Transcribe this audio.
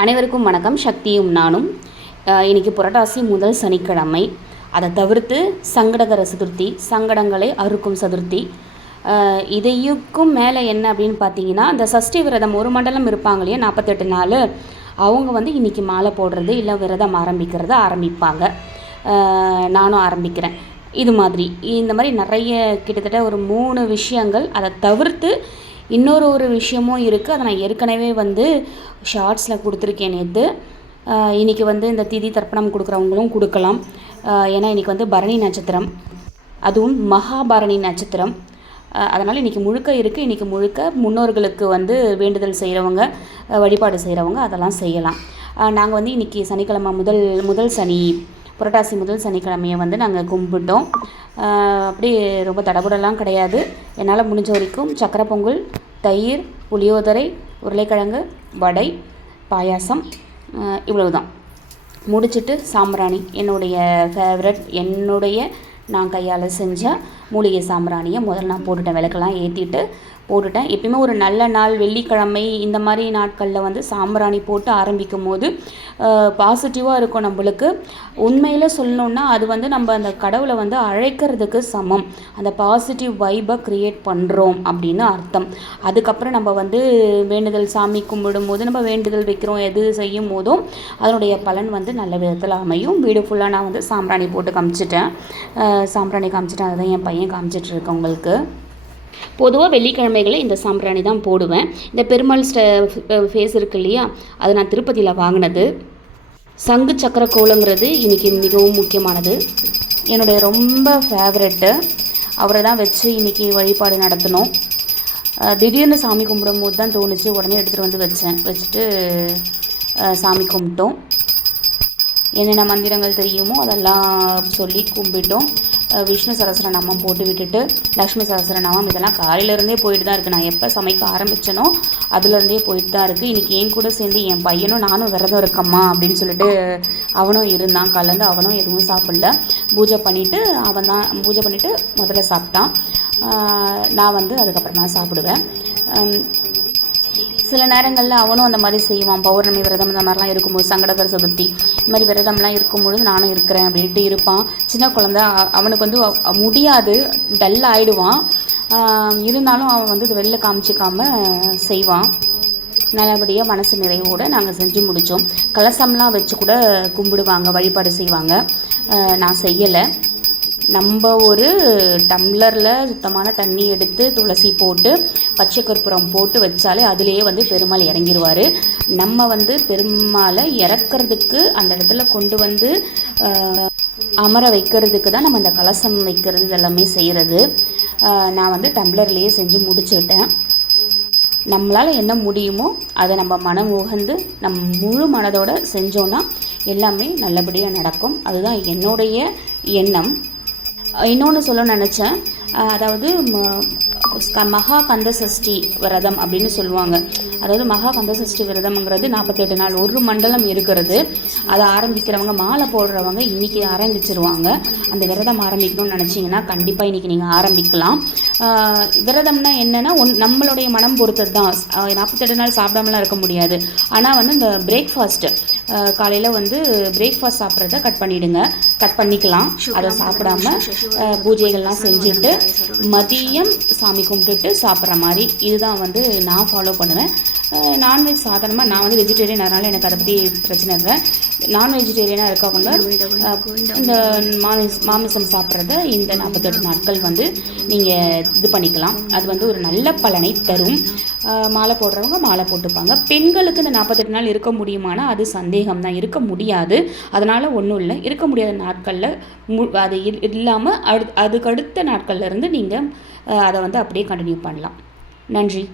அனைவருக்கும் வணக்கம். சக்தியும் நானும். இன்றைக்கி புரட்டாசி முதல் சனிக்கிழமை. அதை தவிர்த்து சங்கடகர சதுர்த்தி சங்கடங்களை அறுக்கும் சதுர்த்தி. இதையுக்கும் மேலே என்ன அப்படின்னு பார்த்தீங்கன்னா இந்த சஷ்டி விரதம் ஒரு மண்டலம் இருப்பாங்க இல்லையா நாற்பத்தெட்டு நாள். அவங்க வந்து இன்னைக்கு மாலை போடுறது இல்லை விரதம் ஆரம்பிக்கிறது ஆரம்பிப்பாங்க. நானும் ஆரம்பிக்கிறேன். இது மாதிரி. இந்த மாதிரி நிறைய கிட்டத்தட்ட ஒரு மூணு விஷயங்கள் அதை தவிர்த்து இன்னொரு ஒரு விஷயமும் இருக்குது அதை நான் ஏற்கனவே வந்து ஷார்ட்ஸில் கொடுத்துருக்கேன் நேற்று இன்றைக்கி வந்து இந்த திதி தர்ப்பணம் கொடுக்குறவங்களும் கொடுக்கலாம். ஏன்னா இன்றைக்கி வந்து பரணி நட்சத்திரம். அதுவும் மகாபரணி நட்சத்திரம். அதனால் இன்றைக்கி முழுக்க இருக்குது இன்றைக்கி முழுக்க முன்னோர்களுக்கு வந்து வேண்டுதல் செய்கிறவங்க வழிபாடு செய்கிறவங்க அதெல்லாம் செய்யலாம். நாங்கள் வந்து இன்றைக்கி சனிக்கிழமை முதல் முதல் சனி புரட்டாசி முதல் சனிக்கிழமையை வந்து நாங்கள் கும்பிட்டோம். அப்படி ரொம்ப தடபுடலாம் கிடையாது. என்னால் முடிஞ்ச வரைக்கும் சக்கரை பொங்கல் தயிர் புளியோதரை உருளைக்கிழங்கு வடை பாயாசம் இவ்வளவு தான் முடிச்சிட்டு சாம்பிராணி என்னுடைய ஃபேவரட் என்னுடைய நான் கையால் செஞ்ச மூலிகை சாம்பிராணியை முதல்ல நான் போட்டுட்டேன். விளக்கெல்லாம் ஏற்றிட்டு போட்டுட்டேன். எப்பயுமே ஒரு நல்ல நாள் வெள்ளிக்கிழமை இந்த மாதிரி நாட்களில் வந்து சாம்பிராணி போட்டு ஆரம்பிக்கும் போது பாசிட்டிவாக இருக்கும் நம்மளுக்கு. உண்மையில் சொல்லணுன்னா அது வந்து நம்ம அந்த கடவுளை வந்து அழைக்கிறதுக்கு சமம். அந்த பாசிட்டிவ் வைபை க்ரியேட் பண்ணுறோம் அப்படின்னு அர்த்தம். அதுக்கப்புறம் நம்ம வந்து வேண்டுதல் சாமி கும்பிடும்போது நம்ம வேண்டுதல் வைக்கிறோம் எது செய்யும் போதும் அதனுடைய பலன் வந்து நல்ல விதத்தில் அமையும். வீடு ஃபுல்லாக நான் வந்து சாம்பிராணி போட்டு காமிச்சிட்டேன். சாம்பிராணி காமிச்சிட்டேன். அதுதான் என் பையன் காமிச்சிட்டு இருக்கேன் உங்களுக்கு பொதுவாக வெள்ளிக்கிழமைகளை இந்த சாம்பிராணி தான் போடுவேன். இந்த பெருமாள் ஸ்ட ஃபேஸ் இருக்கு இல்லையா அது நான் திருப்பதியில் வாங்கினது. சங்கு சக்கர கோலங்கிறது இன்றைக்கி மிகவும் முக்கியமானது. என்னுடைய ரொம்ப ஃபேவரெட்டு அவரை தான் வச்சு இன்றைக்கி வழிபாடு நடத்தினோம். திடீர்னு சாமி கும்பிடும் போது தான் தோணுச்சு உடனே எடுத்துகிட்டு வந்து வச்சேன். வச்சுட்டு சாமி கும்பிட்டோம். என்னென்ன மந்திரங்கள் தெரியுமோ அதெல்லாம் சொல்லி கும்பிட்டோம். விஷ்ணு விஷ்ணு சகஸ்ரநாமம் போட்டு விட்டுட்டு லக்ஷ்மி சகஸ்ரநாமம் இதெல்லாம் காலையிலேருந்தே போயிட்டு தான் இருக்குது நான் எப்போ சமைக்க ஆரம்பித்தனோ அதுலேருந்தே போயிட்டு தான் இருக்குது இன்றைக்கி என் கூட சேர்ந்து என் பையனும் நானும் விரதம் இருக்கம்மா அப்படின்னு சொல்லிட்டு அவனும் இருந்தான். கலந்து அவனும் எதுவும் சாப்பிடல. பூஜை பண்ணிவிட்டு அவன் தான் பூஜை பண்ணிவிட்டு முதல்ல சாப்பிட்டான். நான் வந்து அதுக்கப்புறமா சாப்பிடுவேன். சில நேரங்களில் அவனும் அந்த மாதிரி செய்வான். பௌர்ணமி விரதம் இந்த மாதிரிலாம் இருக்கும்போது சங்கடகர சதுர்த்தி இந்த மாதிரி விரதம்லாம் இருக்கும்பொழுது நானும் இருக்கிறேன் அப்படின்ட்டு இருப்பான். சின்ன குழந்த அவனுக்கு வந்து முடியாது. டல் ஆகிடுவான் இருந்தாலும் அவன் வந்து இது வெளில காமிச்சிக்காம செய்வான். நல்லபடியாக மனசு நிறைவோடு நாங்கள் செஞ்சு முடித்தோம் கலசம்லாம் வச்சு கூட கும்பிடுவாங்க வழிபாடு செய்வாங்க. நான் செய்யலை. நம்ம ஒரு டம்ளரில் சுத்தமான தண்ணி எடுத்து துளசி போட்டு பச்சை கற்பூரம் போட்டு வச்சாலே அதுலேயே வந்து பெருமாள் இறங்கிடுவார் நம்ம வந்து பெருமாளை இறக்கிறதுக்கு அந்த இடத்துல கொண்டு வந்து அமர வைக்கிறதுக்கு தான் நம்ம அந்த கலசம் வைக்கிறது இதெல்லாமே செய்கிறது நான் வந்து டம்ளர்லேயே செஞ்சு முடிச்சுட்டேன். நம்மளால் என்ன முடியுமோ அதை நம்ம மனம் உகந்து நம் முழு மனதோடு செஞ்சோன்னா எல்லாமே நல்லபடியாக நடக்கும். அதுதான் என்னுடைய எண்ணம். இன்னொன்று சொல்ல நினச்சேன். அதாவது ம- மகா கந்த சஷ்டி விரதம் அப்படின்னு சொல்லுவாங்க. அதாவது மகா கந்த சஷ்டி விரதம்ங்கிறது நாற்பத்தெட்டு நாள் ஒரு மண்டலம் இருக்கிறது. அதை ஆரம்பிக்கிறவங்க மாலை போடுறவங்க இன்றைக்கி ஆரம்பிச்சிருவாங்க. அந்த விரதம் ஆரம்பிக்கணும்னு நினச்சிங்கன்னா கண்டிப்பாக இன்றைக்கி நீங்கள் ஆரம்பிக்கலாம். விரதம்னா என்னென்னா ஒன் நம்மளுடைய மனம் பொறுத்தது தான் நாற்பத்தெட்டு நாள் சாப்பிடாமலாம் இருக்க முடியாது. ஆனால் வந்து இந்த பிரேக்ஃபாஸ்ட்டு காலையில் வந்து பிரேக்ஃபாஸ்ட் சாப்பிட்றத கட் பண்ணிவிடுங்க கட் பண்ணிக்கலாம். அதை சாப்பிடாம பூஜைகள்லாம் செஞ்சுட்டு மதியம் சாமி கும்பிட்டுட்டு சாப்பிட்ற மாதிரி. இதுதான் வந்து நான் ஃபாலோ பண்ணுவேன். நான்வெஜ் சாதாரணமாக நான் வந்து வெஜிடேரியன் அதனால் எனக்கு அதை பற்றி பிரச்சனை இல்லை. நான் வெஜிடேரியனாக இருக்கவங்க இந்த மாமிஸ் மாமிசம் சாப்பிட்றத இந்த நாற்பத்தெட்டு நாட்கள் வந்து நீங்கள் இது பண்ணிக்கலாம். அது வந்து ஒரு நல்ல பலனை தரும். மாலை போடுறவங்க மாலை போட்டுப்பாங்க. பெண்களுக்கு இந்த நாற்பத்தெட்டு நாள் இருக்க முடியுமானா அது சந்தேகம் தான் இருக்க முடியாது. அதனால் ஒன்றும் இல்லை. இருக்க முடியாத நாட்களில் மு அது இல்லாமல் அடு அதுக்கு அடுத்த நாட்கள்ல இருந்து நீங்கள் அதை வந்து அப்படியே கண்டினியூ பண்ணலாம். நன்றி.